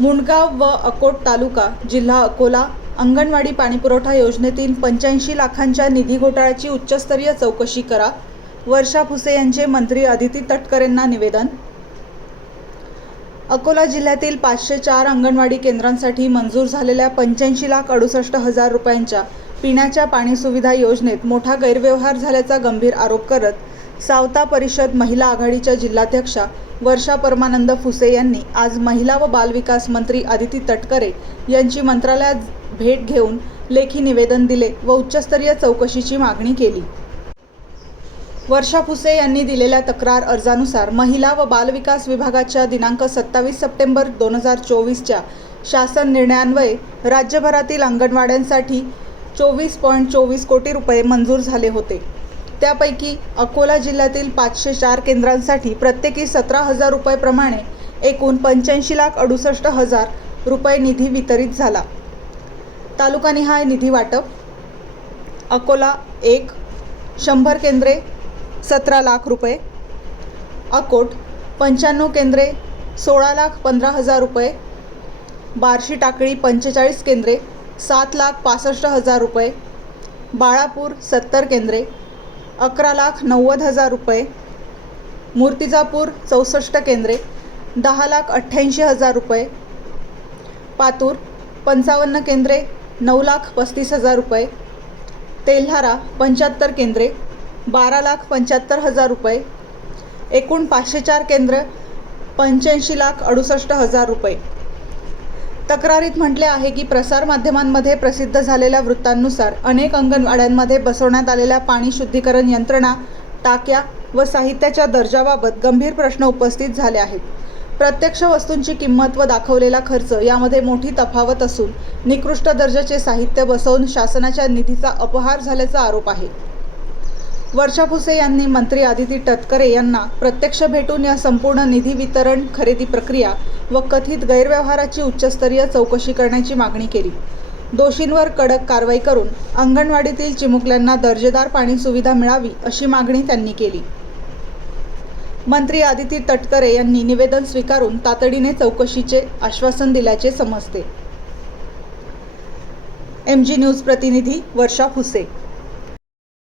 मुंडगाव व अकोट तालुका जिल्हा अकोला अंगणवाडी पाणीपुरवठा योजनेतील 85 लाखांच्या निधी घोटाळ्याची उच्चस्तरीय चौकशी करा. वर्षा भुसे यांचे मंत्री अदिती तटकरेंना निवेदन. अकोला जिल्ह्यातील 504 अंगणवाडी केंद्रांसाठी मंजूर झालेल्या 85,68,000 रुपयांच्या पिण्याच्या पाणी सुविधा योजनेत मोठा गैरव्यवहार झाल्याचा गंभीर आरोप करत सावता परिषद महिला आघाडीच्या जिल्हाध्यक्षा वर्षा परमानंद फुसे यांनी आज महिला व बालविकास मंत्री अदिती तटकरे यांची मंत्रालयात भेट घेऊन लेखी निवेदन दिले व उच्चस्तरीय चौकशीची मागणी केली. वर्षा फुसे यांनी दिलेल्या तक्रार अर्जानुसार महिला व बालविकास विभागाच्या दिनांक 27 सप्टेंबर 2024च्या शासन निर्णयान्वये राज्यभरातील अंगणवाड्यांसाठी 24.24 कोटी रुपये मंजूर झाले होते. त्यापैकी अकोला जिल्ह्यातील 504 केंद्रांसाठी प्रत्येकी 17,000 रुपये प्रमाणे एकूण 85,68,000 रुपये निधी वितरित झाला. तालुकानिहाय निधी वाटप: अकोला 1 100 केंद्रे 17 लाख रुपये, अकोट 95 केंद्रे 16,15,000 रुपये, बार्शी टाकळी 45 केंद्रे 7,65,000 रुपये, बाळापूर 70 केंद्रे 11,90,000 रुपये, मूर्तिजापूर 64 केंद्रे 10,88,000 रुपये, पातूर 55 केंद्रे 9,35,000 रुपये, तेल्हारा 75 केंद्रे 12,75,000 रुपये, एकूण 504 केंद्र 85,68,000 रुपये. तक्रारीत म्हटले आहे की प्रसारमाध्यमांमध्ये प्रसिद्ध झालेल्या वृत्तांनुसार अनेक अंगणवाड्यांमध्ये बसवण्यात आलेल्या पाणी शुद्धीकरण यंत्रणा, टाक्या व साहित्याच्या दर्जाबाबत गंभीर प्रश्न उपस्थित झाले आहेत. प्रत्यक्ष वस्तूंची किंमत व दाखवलेला खर्च यामध्ये मोठी तफावत असून निकृष्ट दर्जाचे साहित्य बसवून शासनाच्या निधीचा अपहार झाल्याचा आरोप आहे. वर्षा भुसे यांनी मंत्री अदिती तटकरे यांना प्रत्यक्ष भेटून या संपूर्ण निधी वितरण, खरेदी प्रक्रिया व कथित गैरव्यवहाराची उच्चस्तरीय चौकशी करण्याची मागणी केली. दोषींवर कडक कारवाई करून अंगणवाडीतील चिमुकल्यांना दर्जेदार पाणी सुविधा मिळावी अशी मागणी त्यांनी केली. मंत्री अदिती तटकरे यांनी निवेदन स्वीकारून तातडीने चौकशीचे आश्वासन दिल्याचे समजते. MG न्यूज प्रतिनिधी वर्षा भुसे.